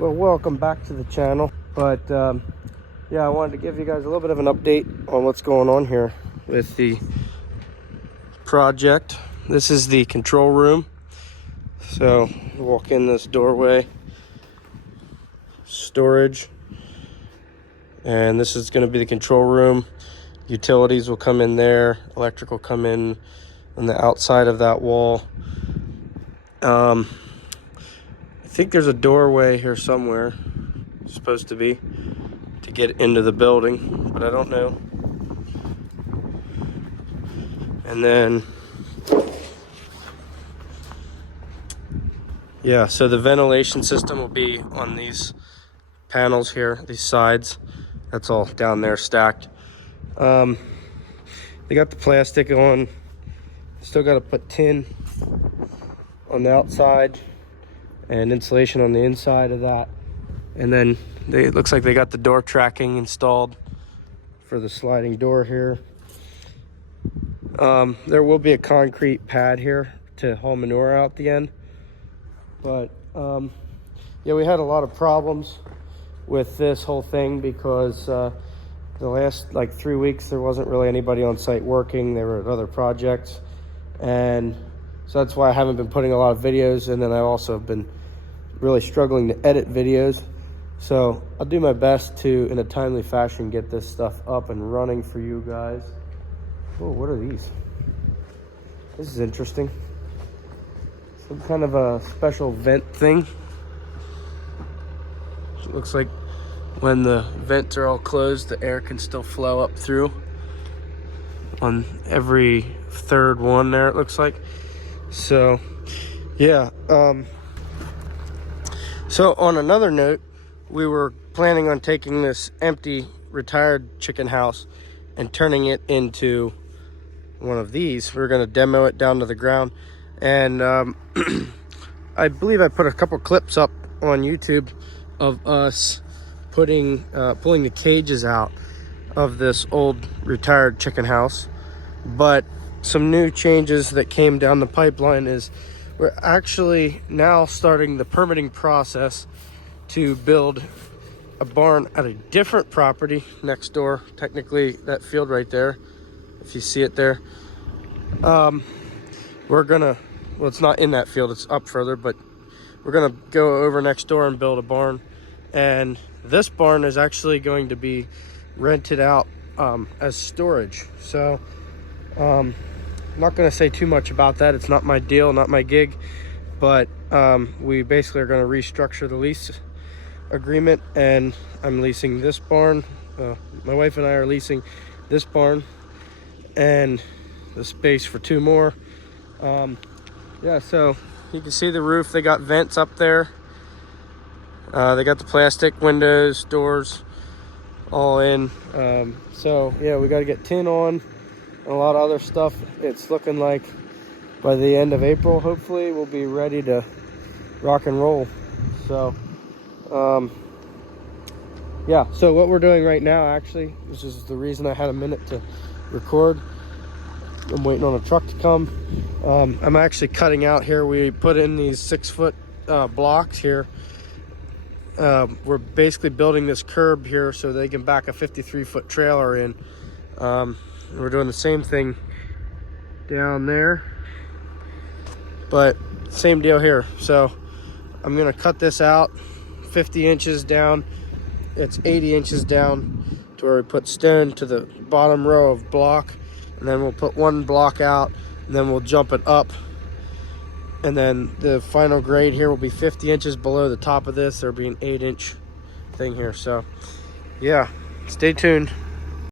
Well, welcome back to the channel. But yeah, I wanted to give you guys a little bit of an update on what's going on here with the project. This is the control room. So walk in this doorway, storage, and this is going to be the control room. Utilities will come in there, electric will come in on the outside of that wall. I think there's a doorway here somewhere, supposed to be, to get into the building, but I don't know. And then, yeah, so the ventilation system will be on these panels here, these sides. That's all down there stacked. They got the plastic on. Still got to put tin on the outside and insulation on the inside of that. And then it looks like they got the door tracking installed for the sliding door here. There will be a concrete pad here to haul manure out the end. But yeah, we had a lot of problems with this whole thing because the last like 3 weeks there wasn't really anybody on site working. They were at other projects, and so that's why I haven't been putting a lot of videos. And then I also have been really struggling to edit videos. So I'll do my best to, in a timely fashion, get this stuff up and running for you guys. Oh, what are these? This is interesting. Some kind of a special vent thing. It looks like when the vents are all closed, the air can still flow up through on every third one there, it looks like. So yeah, so on another note, we were planning on taking this empty retired chicken house and turning it into one of these. We were going to demo it down to the ground, and I believe I put a couple clips up on YouTube of us pulling the cages out of this old retired chicken house. But some new changes that came down the pipeline is we're actually now starting the permitting process to build a barn at a different property next door. Technically that field right there, if you see it there, we're gonna, well, it's not in that field, it's up further, but we're gonna go over next door and build a barn. And this barn is actually going to be rented out as storage. So I'm not going to say too much about that. It's not my deal, not my gig, but we basically are going to restructure the lease agreement, and I'm leasing this barn. My wife and I are leasing this barn and the space for 2 more. Yeah, so you can see the roof. They got vents up there. They got the plastic windows, doors, all in. So yeah, we got to get tin on and a lot of other stuff. It's looking like by the end of April, hopefully, we'll be ready to rock and roll. So yeah, so what we're doing right now, actually, this is the reason I had a minute to record. I'm waiting on a truck to come. I'm actually cutting out here. We put in these 6-foot blocks here. We're basically building this curb here so they can back a 53-foot trailer in. We're doing the same thing down there, but same deal here. So I'm gonna cut this out 50 inches down. It's 80 inches down to where we put stone to the bottom row of block, and then we'll put 1 block out, and then we'll jump it up. And then the final grade here will be 50 inches below the top of this. There'll be an 8-inch thing here. So yeah, stay tuned.